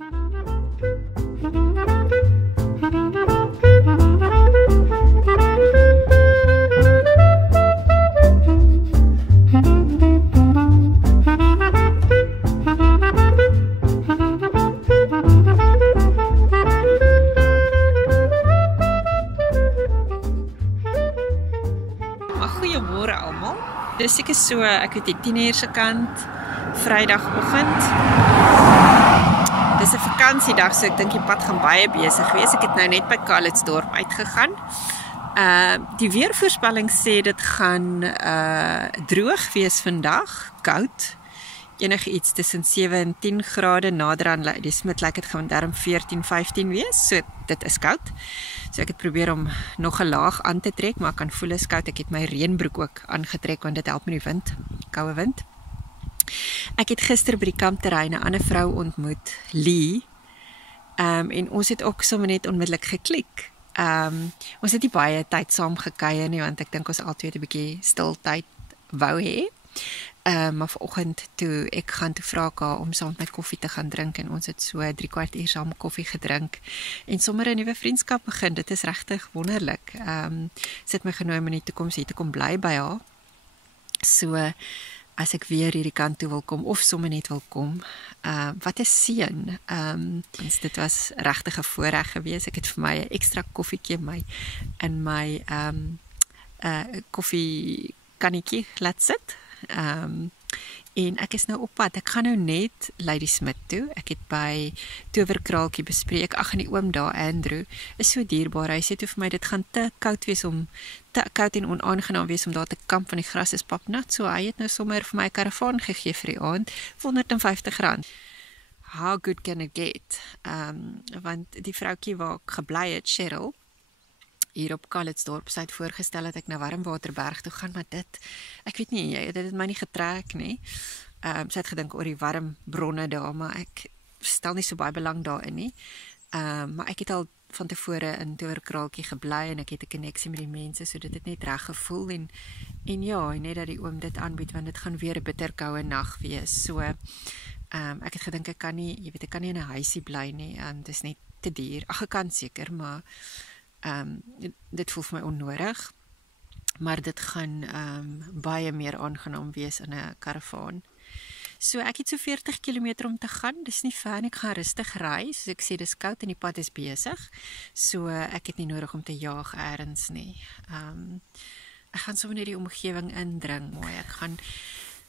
Goeiemôre almal. Dis seker so, ek weet die 10:00 se kant, Vrydagoggend. Dis 'n vakansiedag, so ek dink die pad gaan baie besig wees. Ek het nou net by Calitzdorp uitgegaan. Die weervoorspelling sê dit gaan droog wees vandag, koud. Enige iets tussen 7 en 10 grade, nader aan die Smit lyk dit gaan darm 14, 15 wees, so dit is koud. So ek het probeer om nog 'n laag aan te trek, maar ek kan voel is koud. Ek het my reënbroek ook aangetrek, want dit help met die wind, koue wind. Ek het gister by die kampterrein 'n ander vrou ontmoet, Lee, en ons het ook sommer net onmiddellik geklik. Ons het nie baie tyd saam gekuier nie, want ek dink ons altyd 'n bietjie stil tyd wou hê. Maar vanoggend toe ek gaan toe vra haar om saam met my koffie te gaan drink, en ons het so 3/4 uur saam koffie gedrink en sommer 'n nuwe vriendskap begin. Dit is regtig wonderlik. Sy het my genooi om in die toekoms hier te kom bly by haar. So as ek weer hierdie kant toe wil kom of sommer net wil kom, wat 'n seën. Dit was regtig 'n voorreg geweest. Ek het vir my 'n ekstra koffietjie in my koffiekannetjie laat sit. En ek is nou op pad. Ek gaan nou net Ladysmith toe. Ek het by Towerkraaltjie bespreek. Ag, en die oom daar, Andrew, is so dierbaar. Hy sê toe vir my, dit gaan te koud en onaangenaam wees om daar te kamp, van die gras is papnat. So hy het nou sommer vir my 'n karavaan gegee vir die aand, vir R150. How good can it get? Want die vroutjie waar ek gebly het, Cheryl, hier op Calitzdorp, sy het voorgestel dat ek na Warmwaterberg toe gaan, maar ek weet nie, dit het my nie getrek nie. Sy het gedink oor die warm bronne daar, maar ek stel nie so baie belang daarin nie. Maar ek het al van tevore in Towerkraaltjie gebly, en ek het 'n koneksie met die mense, so dit het net reg gevoel, en ja, net dat die oom dit aanbied, want dit gaan weer 'n bitterkoue nag wees. So ek het gedink ek kan nie in 'n huisie bly nie, dit is net te duur. Ag, ek kan seker, maar dit voel vir my onnodig, maar dit gaan baie meer aangenaam wees in 'n karavaan. So ek het so 40 km om te gaan, dis nie ver, ek gaan rustig ry, soos ek sê, dis koud en die pad is besig, so ek het nie nodig om te jaag eers nie. Ek gaan sommer net die omgewing indring, mooi. Ek gaan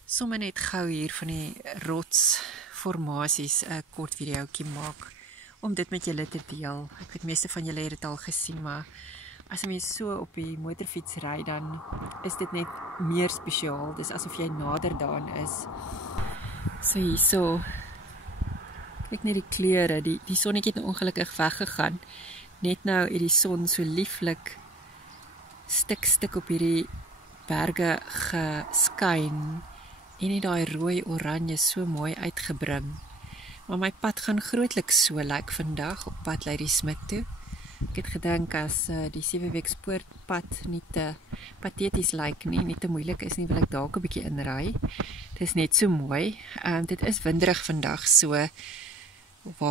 sommer net gou hier van die rotsformasies 'n kort videoetjie maak, om dit met julle te deel. Ek weet meeste van julle het dit al gesien, maar as 'n mens so op die motorfiets ry, dan is dit net meer spesiaal. Dis asof jy nader daaraan is. So hierso, kyk net die kleure, die sonnetjie het nou ongelukkig weggegaan. Net nou het die son so lieflik stuk op hierdie berge geskyn, en het daai rooi oranje so mooi uitgebring. Maar my pad gaan grootliks so lyk vandag, op pad Ladysmith toe. Ek het gedink as die 7-week spoorpad nie te pateties lyk nie, nie te moeilik is nie, wil ek dalk 'n bietjie inry. Dit is net so mooi. Dit is winderig vandag, so waar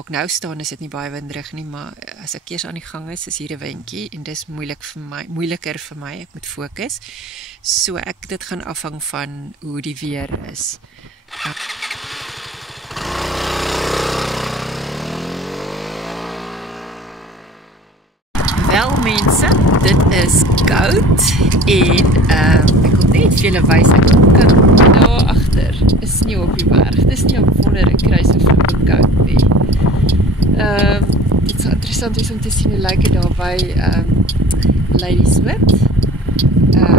ek nou staan is dit nie baie winderig nie, maar as ek eers aan die gang is hier 'n windjie, en dis moeiliker vir my, ek moet fokus. So dit gaan afhang van hoe die weer is. Wel mense, dit is koud, en ek wil net vir julle wys, ek kan daar agter is sneeu op die berg. Dit is nie op wonder ek kry so veel koud nie. Dit is interessant is om te sien hoe lyk dit daar by Ladysmith. Ja,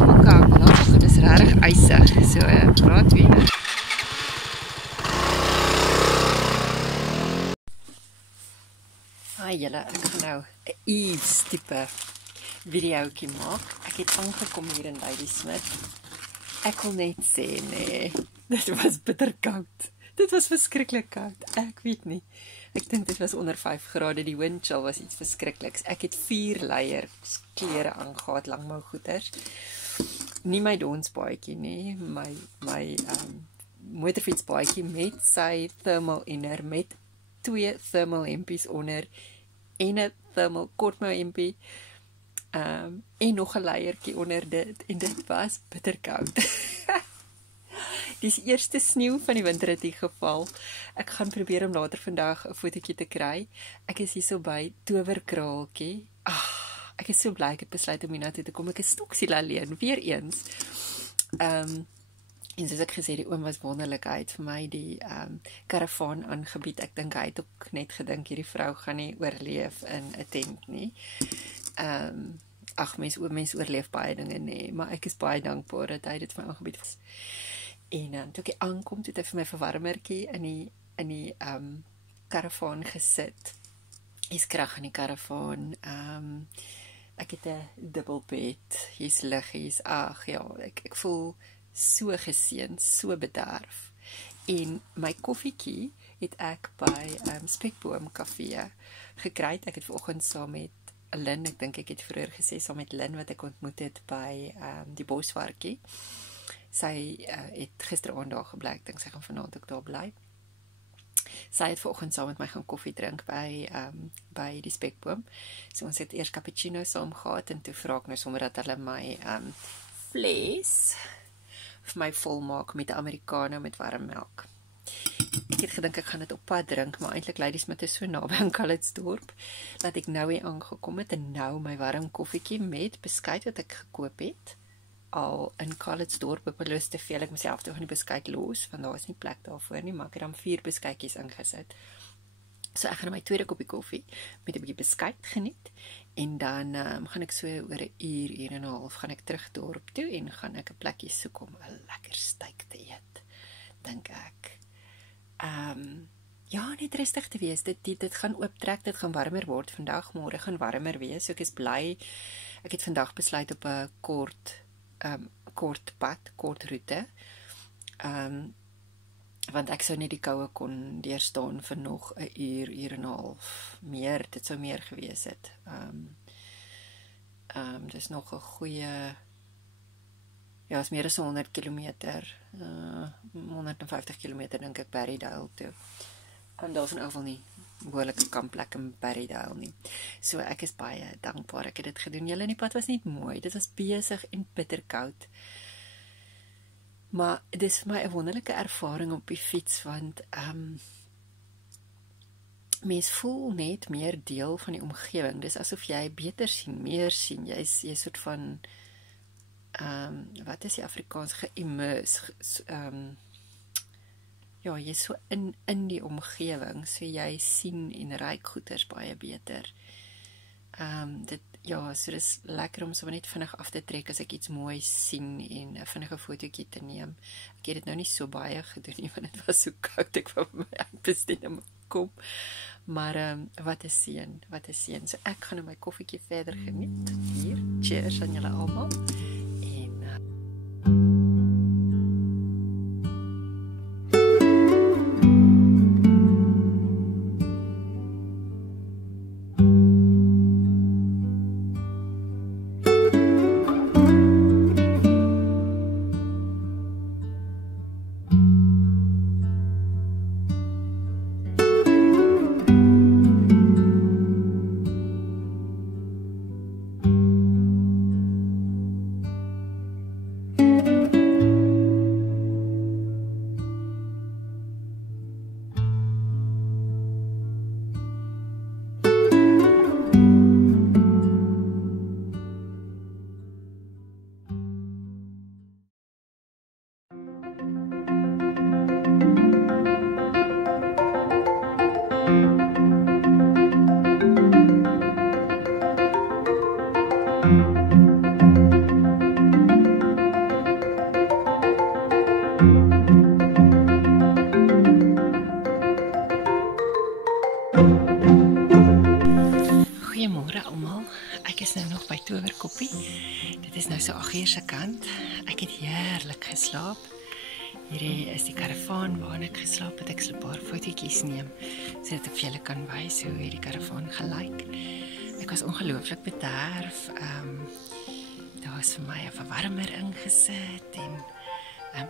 ook koud lag, dit is regtig ysig. So praat weer. Julle, ek gaan nou 'n iets tipe videoetjie maak. Ek het aangekom hier in Ladysmith. Ek wil net sê, nee, dit was bitterkoud. Dit was verskriklik koud. Ek weet nie. Ek dink dit was onder 5 grade. Die wind chill was iets verskrikliks. Ek het 4 layers klere aangetree, langmou goeders. Nie my donsbaadjie nie, my motorfietsbaadjie met sy thermal inner met 2 thermal hempies onder en 'n thermal kortmou hempie en nog 'n leiertjie onder dit en dit was bitterkoud. Dis eerste sneeu van die winter het hier geval. Ek gaan probeer om later vandag 'n fotootjie te kry. Ek is hier so by Towerkraaltjie. Ek is so bly ek het besluit om hiernatoe te kom. Ek is stoksiel alleen weer eens. En soos ek gesê, die oom was wonderlik. Hy het vir my die karavaan aangebied. Ek dink hy het ook net gedink hierdie vrou gaan nie oorleef in 'n tent nie. Mens oorleef baie dinge nie, maar ek is baie dankbaar dat hy dit vir my aangebied het. En toe ek aankom, toe het hy vir my verwarmertjie in die karavaan gesit. Hier's krag in die karavaan. Ek het 'n dubbelbed. Hier's liggies. Ek voel so geseën, so bederf. En my koffietjie het ek by Spekboom Kafee gekry. Ek het vanoggend saam met Lynn, ek dink ek het vroeër gesê saam met Lynn wat ek ontmoet het by die Bosvarkie. Sy het gisteraand daar gebly, ek dink sy gaan vanaand ook daar bly. Sy het vanoggend saam met my gaan koffie drink by die Spekboom. So ons het eers cappuccino saam gehad en toe vra ek nou sommer dat hulle my vlees vir my volmaak met 'n Americano met warm melk. Ek het gedink ek gaan dit op pad drink, maar eintlik lei die Smith so naby aan Calitzdorp dat ek nou hier aangekom het en nou my warm koffietjie met beskuit wat ek gekoop het al in Calitzdorp op 'n lus te veel. Ek myself toe gaan die beskuit los want daar is nie plek daarvoor nie, maar ek het dan 4 beskuitjies ingesit. So ek gaan my tweede koppie koffie met 'n bietjie beskuit geniet en dan gaan ek so oor 'n uur en 'n half gaan ek terug dorp toe en gaan ek 'n plekkie soek om 'n lekker steak te eet, dink ek. Net rustig te wees. Dit gaan ooptrek, dit gaan warmer word vandag, môre gaan warmer wees. So ek is bly. Ek het vandag besluit op 'n kort roete. Want ek sou net die koue kon deurstaan vir nog 'n uur en 'n half meer. Dit sou meer gewees het. Dis nog 'n goeie is meer as 100 km, 150 km dink ek Berrydale toe. En daar's in elk geval nie behoorlike kampplek in Berrydale nie. So ek is baie dankbaar ek het dit gedoen. Julle in die pad was nie mooi. Dit was besig en bitterkoud. Maar dit is vir my 'n wonderlike ervaring op die fiets want mens voel net meer deel van die omgewing. Dis asof jy beter sien, meer sien. Jy soort van wat is die Afrikaans geïmmers? Jy is so in die omgewing, so jy sien en ruik goeders baie beter. So dis lekker om so net vinnig af te trek as ek iets mooi sien en 'n vinnige fotootjie te neem. Ek het dit nou nie so baie gedoen nie, want dit was so koud, ek wou my uitbesteen in my kom. Maar wat 'n seën. So ek gaan nou my koffietjie verder geniet. Hier, cheers aan julle almal. Goeiemôre almal. Ek is nou nog by Towerkoppie. Dit is nou so 8:00 se kant. Ek het heerlik geslaap. Hierdie is die karavaan waarin ek geslaap het. Ek sal 'n paar fotootjies neem sodat ek vir julle kan wys hoe hierdie karavaan gelyk. Ek was ongelooflik bederf. Daar was vir my 'n verwarmer ingesit en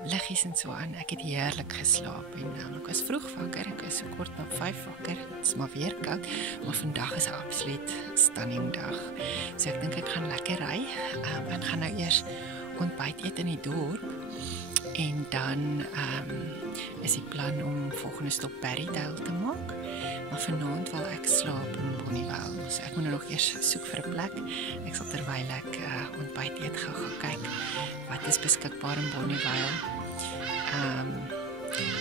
liggies en so aan. Ek het heerlik geslaap en ek was vroeg wakker. Ek was so kort na 5 wakker. Dit is maar weer koud, maar vandag is 'n absoluut stunning dag. So ek dink ek gaan lekker ry. Ek gaan nou eers ontbyt eet in die dorp en dan is die plan om volgende stop Berrydale te maak. Maar vanaand wil ek slaap in Bonnievale. So ek moet nou nog eers soek vir 'n plek. Ek sal terwyl ek ontbyt eet gaan kyk wat is beskikbaar in Bonnievale.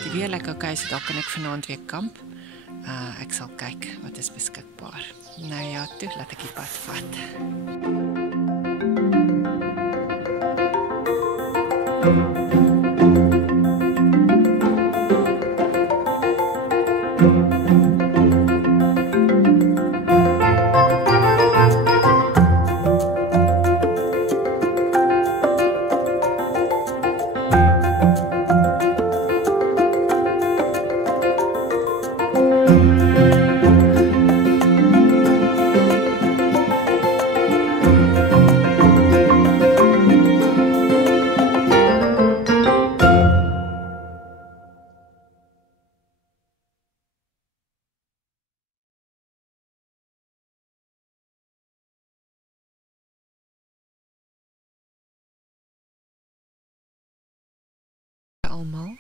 Die weer lekker okay, so daar kan ek vanaand weer kamp. Ek sal kyk wat is beskikbaar. Nou ja, toe laat ek die pad vat. Almal.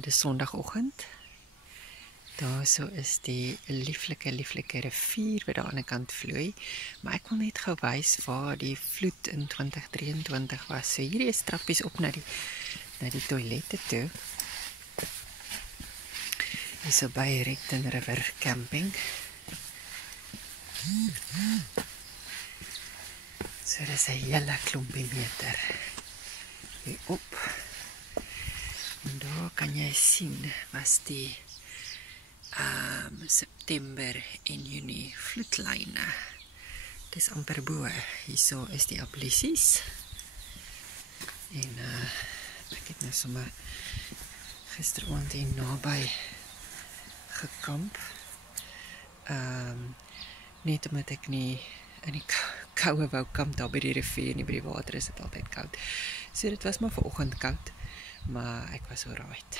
Dis Sondagoggend. Daar so is die lieflike rivier wat daar aan die kant vloei, maar ek wil net gou wys waar die vloed in 2023 was. So hierdie is trappies op na die toilette toe. Hier so by Recton River Camping. So dis 'n hele klompie meter hier op. En daar kan jy sien was die September en Junie vloedlyne. Dis amper bo. Hierso is die ablisies. En ek het nou sommer gisteraand hier naby gekamp. Net omdat ek nie in die koue wou kamp daar by die rivier nie, by die water is dit altyd koud. So dit was maar vanoggend koud, maar ek was alright.